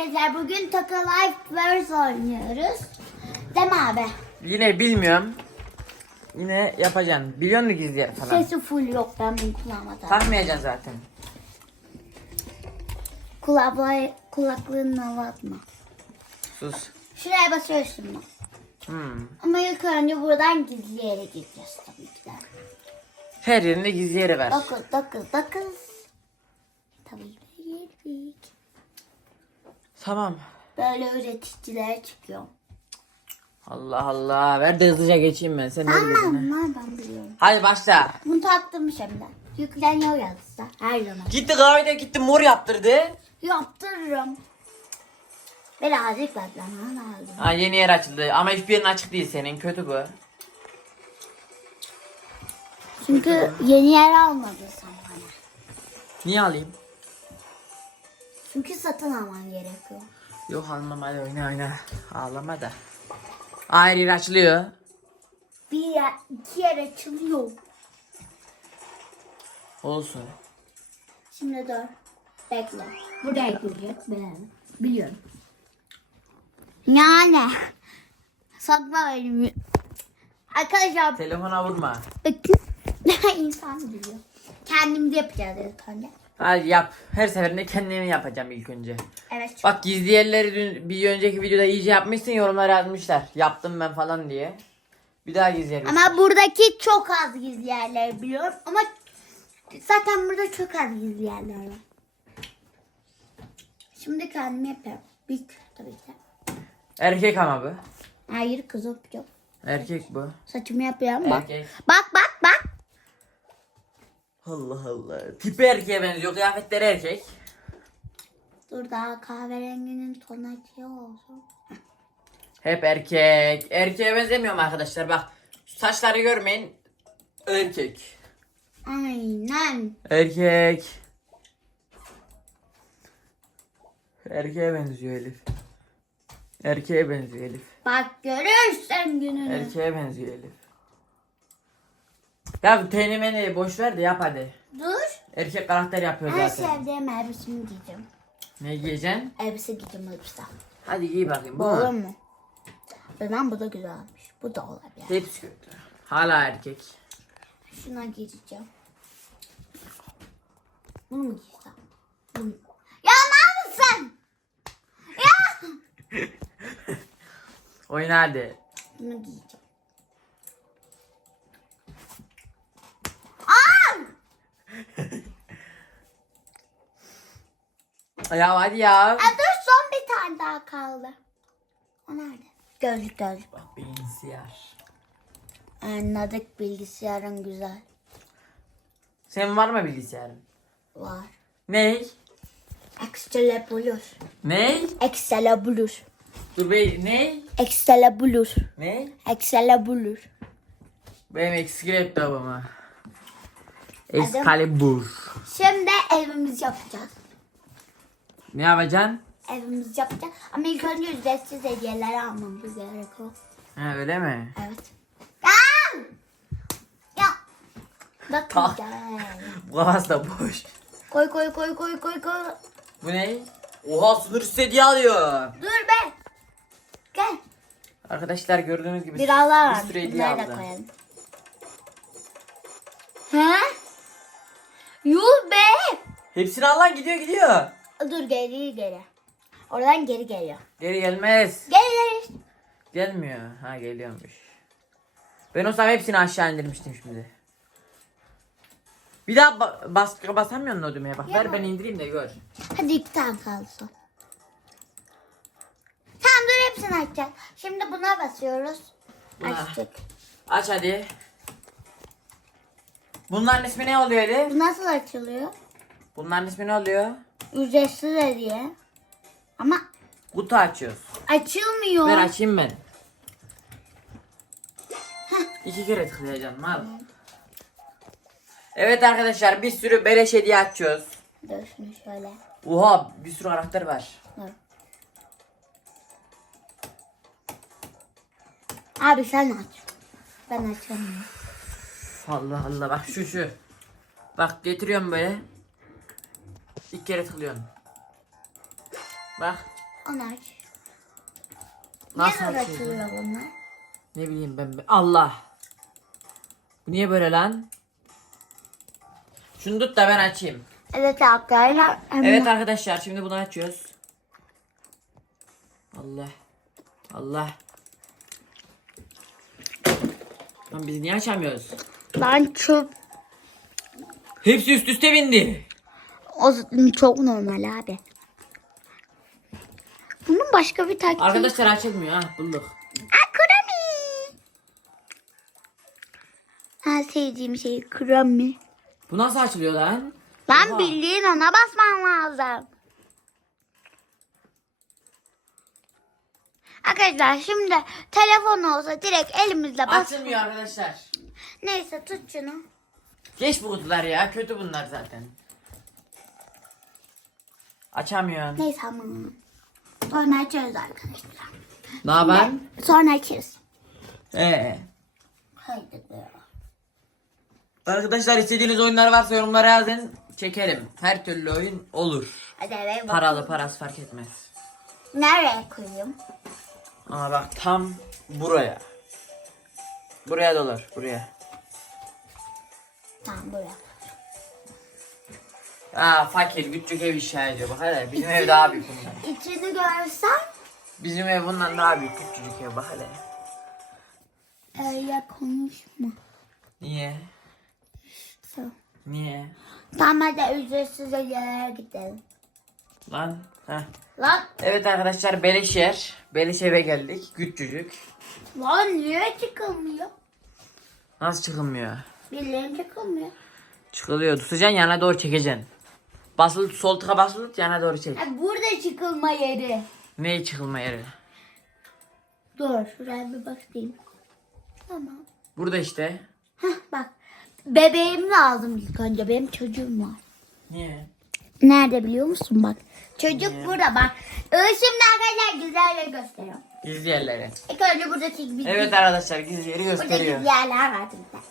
arkadaşlar bugün Toka Life Verse oynuyoruz. Mi abi? Yine bilmiyorum. Yine yapacaksın. Biliyor musun gizli falan? Sesi full yok ben bunu kullanmadan. Takmayacaksın zaten. Kulaklığı, kulaklığını hava atma. Sus. Şuraya basıyoruz şimdi. Hmm. Ama ilk önce buradan gizli yere gideceğiz tabii ki de. Her yerinde gizli yeri ver. Dokuz, dokuz, dokuz. Tabii ki de. Tamam. Böyle üreticiler çıkıyor. Allah Allah. Ver de hızlıca geçeyim ben. Sen ne Tamam biliyorsun? bunlar ben biliyorum. Hadi başla. Bunu taktım şimdi. Yükleniyor yazısı her zaman. Gitti kahvede gitti mor yaptırdı. Yaptırırım. Birazcık beklemen lazım. Ha yeni yer açıldı ama hiçbir yerin açık değil senin. Kötü bu. Çünkü yeni yer almadın sen bana. Niye alayım? Çünkü satın alman gerekiyor. Yok almam hadi oyna oyna. Ağlama da. Hayır yer açılıyor. Bir yer, iki yer açılıyor. Olsun. Şimdi dur. Bekle. Buraya girecek. Ben biliyorum. Yani. Sakla elimi. Arkadaşlar Telefona vurma. bakın. İnsan biliyor. Kendim de yapacağız ilk önce. Hadi yap. Her seferinde kendimi yapacağım ilk önce. Evet. Bak gizli yerleri dün bir önceki videoda iyice yapmışsın yorumlara yazmışlar. Yaptım ben falan diye. Bir daha gizli yer. Ama buradaki çok az gizli yerler biliyorum. Ama zaten burada çok az gizli yerler var. Şimdi kendim yapıyorum. Bir tabii ki. Erkek ama bu. Hayır kız yapacağım. Erkek bu. Saçımı yapıyorum bak. Erkek. Bak bak. Allah Allah. Tipi erkeğe benziyor. Kıyafetleri erkek. Dur daha kahverenginin tonu açıyor olsun. Hep erkek. Erkeğe benzemiyorum arkadaşlar bak. Şu saçları görmeyin. Erkek. Aynen. Erkek. Erkeğe benziyor Elif. Erkeğe benziyor Elif. Bak görürsen gününü. Erkeğe benziyor Elif. Ya bu tenimeni boş ver de yap hadi. Dur. Erkek karakter yapıyor En zaten. sevdiğim elbisemi giyeceğim. Ne giyeceksin? Elbise giyeceğim elbise. Hadi giy bakayım. Bu olur mu? mu? Bilmem bu da güzelmiş. Bu da olabilir. Hepsi kötü. Hala erkek. Şuna gireceğim. Bunu mu giysem? Bunu. Ya ne yapıyorsun? Ya! Oyna hadi. Bunu giyeceğim. Aa! Ya hadi ya. Ya dur son bir tane daha kaldı. O nerede? Gözlük gözlük. Bak bilgisayar. Anladık bilgisayarın güzel. Senin var mı bilgisayarın? Var. Ne? Excel bulur. Ne? Excel bulur. Dur be ne? Excel bulur. Ne? Excel bulur. Benim eksik laptopuma. Excalibur. Şimdi evimizi yapacağız. Ne yapacaksın? Evimizi yapacağız. Ama ilk önce ücretsiz hediyeler almamız gerekiyor. Ha öyle mi? Evet. Ya! Ya! Bak Ta-. Bu kafası da boş. Koy koy koy koy koy koy. Bu ne? Oha sınır hediye alıyor. Dur be. Gel. Arkadaşlar gördüğünüz gibi Biralar var. bir sürü hediye Bunları da aldı. koyalım. He? Yuh be. Hepsini al lan gidiyor gidiyor. Dur geri geri. Oradan geri geliyor. Geri gelmez. Geri geri. Gelmiyor. Ha geliyormuş. Ben o zaman hepsini aşağı indirmiştim şimdi. Bir daha ba- bas basamıyorsun o düğmeye bak. Ver Ya. ben indireyim de gör. Hadi iki tane kaldı son. Tamam dur hepsini açacağız. Şimdi buna basıyoruz. Buna. Açtık. Aç hadi. Bunların ismi ne oluyor Elif? Bu nasıl açılıyor? Bunların ismi ne oluyor? Ücretsiz hediye. Ama Kutu açıyoruz. açılmıyor. Ver açayım ben. İki kere tıklayacaksın al. Evet arkadaşlar bir sürü beleş hediye açıyoruz. Dur şunu şöyle. Oha bir sürü karakter var. Dur. Abi sen aç. Ben açamıyorum. Allah Allah bak şu şu. Bak getiriyorum böyle. İlk kere tıklıyorum. Bak Onu aç. Nasıl Niye açıyorsun? uğraşılıyor bunlar? Ne bileyim ben. Allah. Bu niye böyle lan? Şunu tut da ben açayım. Evet arkadaşlar. Evet arkadaşlar şimdi bunu açıyoruz. Allah. Allah. Lan biz niye açamıyoruz? Ben çok Hepsi üst üste bindi. O çok normal abi. Bunun başka bir taktiği. Arkadaşlar açılmıyor ha bulduk. Kurami. En sevdiğim şey kurami. Bu nasıl açılıyor lan? Ben Oha. bildiğin ona basmam lazım. Arkadaşlar şimdi telefon olsa direkt elimizle bas. Açılmıyor arkadaşlar. Neyse tut şunu. Geç bu kutular ya. Kötü bunlar zaten. Açamıyorsun. Neyse ama. Sonra açarız arkadaşlar. Ne haber? Sonra açarız. Ee. Haydi be. Arkadaşlar istediğiniz oyunlar varsa yorumlara yazın. Çekelim. Her türlü oyun olur. Hadi eve bak. Paralı parası fark etmez. Nereye koyayım? Ama bak tam buraya. Buraya dolar. Buraya. Tamam buraya. Aa fakir küçük ev inşa ediyor. Bak hele bizim ev daha büyük bundan. İçini görsen Bizim ev bundan daha büyük küçücük ev bak hele. öyle konuşma. Niye? Tamam. Niye? Tamam hadi ücretsiz yerlere gidelim. Lan. Heh. Lan, Evet arkadaşlar beleş yer. Beleş eve geldik. Küçücük. lan niye çıkılmıyor? Nasıl çıkılmıyor? Birilerim çıkılmıyor. Çıkılıyor. Tutacaksın yana doğru çekeceksin. Basılı tut, sol tıka basılı tut yana doğru çek. Ha, burada çıkılma yeri. Ne çıkılma yeri? Dur şuraya bir bakayım. Tamam. Burada işte. Hah bak. Bebeğim lazım ilk önce. Benim çocuğum var. Niye? Nerede biliyor musun bak. Çocuk Niye? burada bak. Ee, Şimdi arkadaşlar güzelleri gösteriyorum. Gizli yerleri. İlk önce burada çizgi. Evet arkadaşlar gizli yeri Burada gösteriyor. gizli yerler var.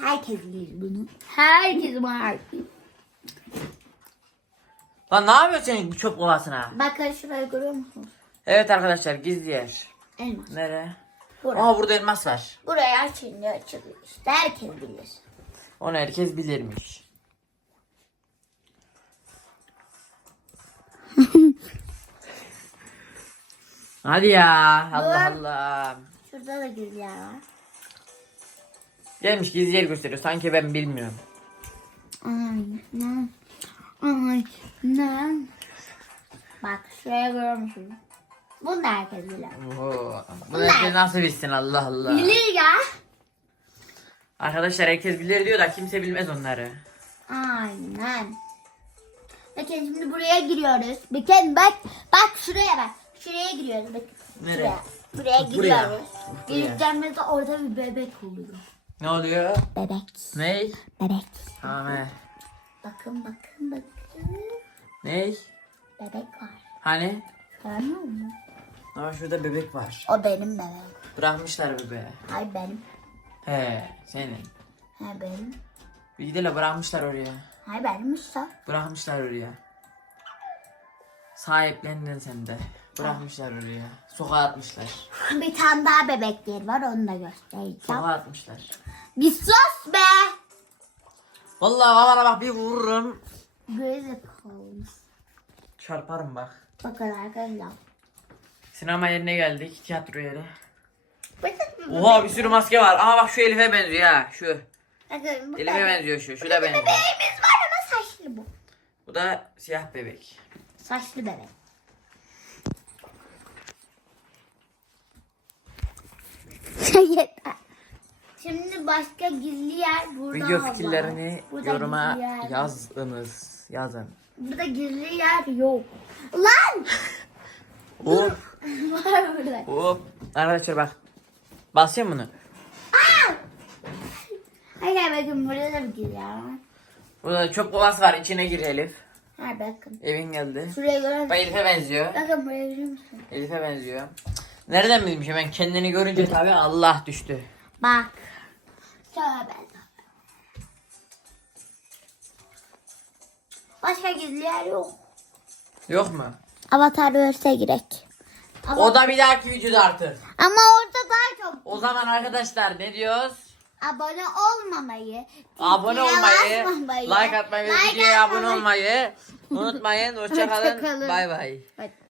Herkes bilir bunu. Herkes var. Lan ne yapıyorsun sen bu çöp kovasına? Bakın şurayı görüyor musunuz? Evet arkadaşlar gizli yer. Elmas. Nere? Buraya. Aa burada elmas var. Burayı açınca açılıyor işte. Herkes bilir. Onu herkes bilirmiş. Hadi ya. Allah Dur. Allah. Şurada da gizli yer var. Gelmiş gizli yer gösteriyor. Sanki ben bilmiyorum. Aynen. Aynen. Bak şuraya görüyor musun? Bunu da herkes bilir. Oho. Bu herkes nasıl bilsin Allah Allah. Bilir ya. Arkadaşlar herkes bilir diyor da kimse bilmez onları. Aynen. Bakın şimdi buraya giriyoruz. Bakın bak. Bak şuraya bak. Şuraya giriyoruz. Bak. Nereye? Buraya buraya. giriyoruz. Buraya. Gireceğimizde orada bir bebek oluyor. Ne oluyor? Bebek. Ney? Bebek. Tamam. Bakın bakın bakın. Ney? Bebek var. Hani? Görmüyor musun? Aa şurada bebek var. O benim bebeğim. Bırakmışlar bebeği. Hay benim. He senin. Hay benim. Bir gidelim bırakmışlar oraya. Hay benim usta. Bırakmışlar oraya. Sahiplendin sen de. Bırakmışlar oraya. Sokağa atmışlar. Bir tane daha bebekleri var onu da göstereceğim. Sokağa atmışlar. Bir sus be. Vallahi kafana bak bir vururum. Gözü kalmış. Çarparım bak. Bakın arkadaşlar. Sinema yerine geldik. Tiyatro yeri. Oha bir sürü maske var. Ama bak şu Elif'e benziyor ha. Şu. Bakın bu Elif'e benziyor şu. Şu da benziyor. Bebeğimiz var ama saçlı bu. Bu da siyah bebek. Saçlı bebek. Yeter. Şimdi başka gizli yer burada Video var. fikirlerini Burada yoruma yer- yazınız. Yazın. Burada gizli yer yok. Lan! Hop var burada. hop. Arkadaşlar bak. Basıyor bunu. Hayır bakın burada da bir gizli yer var. Burada çöp kovası var. içine gir Elif. Ha bakın. Evin geldi. Şuraya görüyor Bak? Elif'e benziyor. Bakın buraya görüyor musun? Elif'e benziyor. Nereden bilmiş hemen kendini görünce tabii Allah düştü. Bak. Tövbe. Başka gizli yer yok. Yok mu? Avatar verse girek. O da bir dahaki videoda artık. ama orada daha çok O zaman arkadaşlar ne diyoruz? abone olmamayı, Abone zile olmayı, basmamayı, like atmayı ve videoya abone atmamayı- olmayı unutmayın. Hoşçakalın. Hoşça kalın. Bay bay. Hadi.